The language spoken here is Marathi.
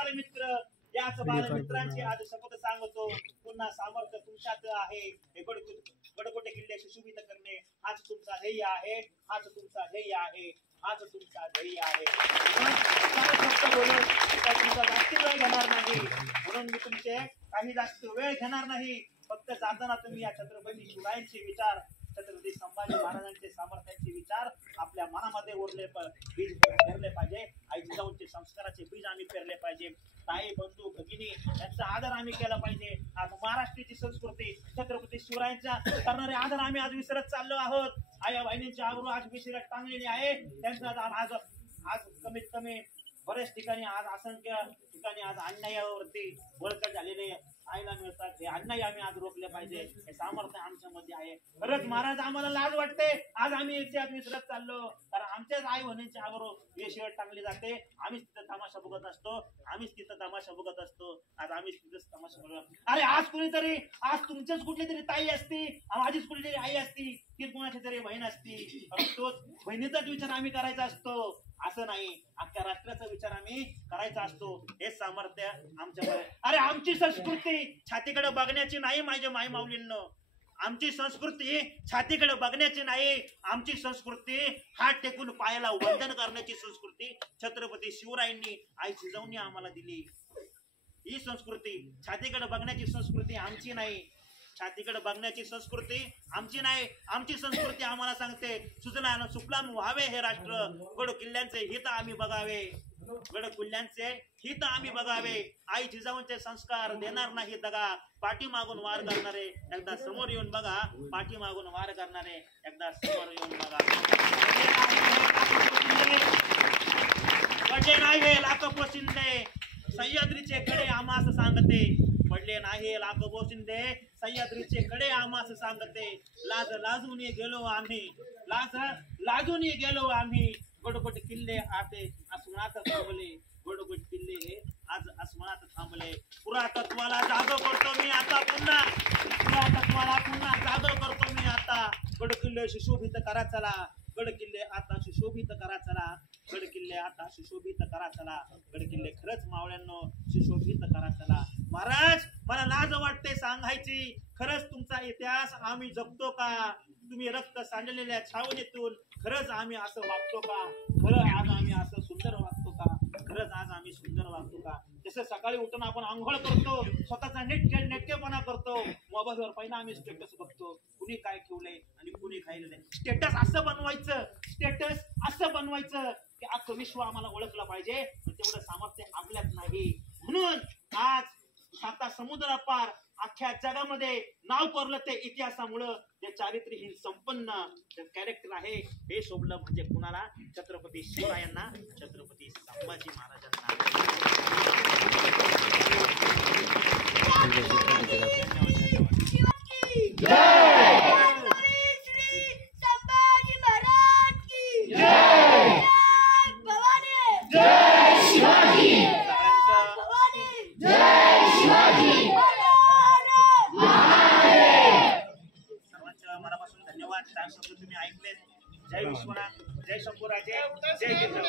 बालमित्र, याच बालमित्रांची आज शपथ सांगतो, पुन्हा सामर्थ्य तुमच्यात आहे. हे गडकोटे किल्ले सुशोभित करणे हाच तुमचा ध्येय आहे, हाच तुमचा ध्येय आहे, हाच तुमचा ध्येय आहे. तुमचा जास्त वेळ घेणार नाही, म्हणून मी तुमचे काही जास्त वेळ घेणार नाही. फक्त जाताना तुम्ही या छत्रपती शिवरायांचे विचार, छत्रपती संभाजी महाराजांचे सामर्थ्याचे विचार आपल्या मनामध्ये बीज पेरले पाहिजे. आई जिजाऊंचे संस्काराचे बीज आम्ही पेरले पाहिजे. ताई बंधू भगिनी यांचा आदर आम्ही केला पाहिजे. आज महाराष्ट्राची संस्कृती छत्रपती शिवरायांचा करणारे आदर आम्ही आज विसरत चाललो आहोत. आया बहिणींची आबरू आज विसरत टांगलेली आहे. त्यांचा आज कमीत कमी बरेच ठिकाणी आज असंख्य ठिकाणी आज अन्यायावरती बळकट झालेले आईला मिळतात. हे अन्याय आम्ही आज रोखले पाहिजे. हे सामर्थ्य आमच्या मध्ये आहे. खरंच महाराज आम्हाला लाज वाटते. आज आम्ही इतिहास विसरत चाललो, कारण आमच्याच आई बहिणींची आबरू वेशीवर टांगली जाते. आम्हीच तिथं तमाशा बघत असतो, आम्हीच तिथं तमाशा बघत असतो. आज आम्हीच तिथंच तमाशा बघत. अरे आज कुणीतरी, आज तुमच्याच कुठली तरी ताई असती, माझीच कुठली तरी आई असती, ती कुणाची तरी बहीण असती, तोच बहिणीचाच विचार आम्ही करायचा असतो. असं नाही, अख्ख्या राष्ट्राचा विचार आम्ही करायचा असतो. हे सामर्थ्य आमच्याकडे. अरे आमची संस्कृती छातीकडे बघण्याची नाही माझ्या माई माऊलींनो. आमची संस्कृती छातीकडे बघण्याची नाही. आमची संस्कृती हात टेकून पायाला वंदन करण्याची संस्कृती छत्रपती शिवरायांनी, आई जिजाऊंनी आम्हाला दिली. ही संस्कृती छातीकडे बघण्याची संस्कृती आमची नाही. छातीकडे बघण्याची संस्कृती आमची नाही. आमची संस्कृती आम्हाला सांगते सुजलाम सुफलाम व्हावे हे राष्ट्र. गड किल्ल्यांचे हित आम्ही बघावे, गड किल्ल्यांचे हित आम्ही बघावे. आई जिजाऊंचे संस्कार देणार नाही दगा. पाठीमागून वार करणारे एकदा समोर येऊन बघा. पाठीमागून वार करणारे एकदा समोर येऊन बघा. पडले नाही लाख पोशिंदे सह्याद्रीचे कडे आम्हास सांगते. पडले नाही लाख पोशिंदे सह्याद्रीचे कडे आम्हास सांगते. लाज लाजून गेलो आम्ही, लाज लाजून गेलो आम्ही. गडकोट किल्ले आते आसमनात थांबले, गडकोट किल्ले हे आज आसमनात थांबले. पुरातत्वाला जाग करतो मी आता पुन्हा, पुरातत्वाला पुन्हा जाग करतो मी आता. गड किल्ले सुशोभित करा चला, गड किल्ले आता सुशोभित करा चला, गड किल्ले आता सुशोभित करा चला. गड किल्ले खरंच मावळ्यांनो सुशोभित करा चला. महाराज मला लाज वाटते सांगायची, खरंच तुमचा इतिहास आम्ही जपतो का? तुम्ही रक्त सांडलेल्या छावणीतून खरंच आम्ही असं वागतो का? खरं आज आम्ही असं सुंदर वागतो का? खरंच आज आम्ही सुंदर वागतो का? जसं सकाळी उठून आपण आंघोळ करतो, स्वतःचा नेटकेपणा करतो, मोबाईलवर पहिला आम्ही स्टेटस बघतो, कुणी काय ठेवलंय आणि कुणी खायला नाही. स्टेटस असं बनवायचं, स्टेटस असं बनवायचं की अख्खं विश्व आम्हाला ओळखलं पाहिजे. तेवढं सामर्थ्य आपल्यात नाही. म्हणून आज साता समुद्रापार अख्ख्या जगामध्ये नाव कोरलं ते इतिहासामुळं. जे चारित्र्यहीन संपन्न कॅरेक्टर आहे हे शोभलं म्हणजे कुणाला? छत्रपती शिवरायांना, छत्रपती संभाजी महाराजांना. तुम्ही ऐकले. जय विश्वनाथ, जय शंभूराजे, जय केशव.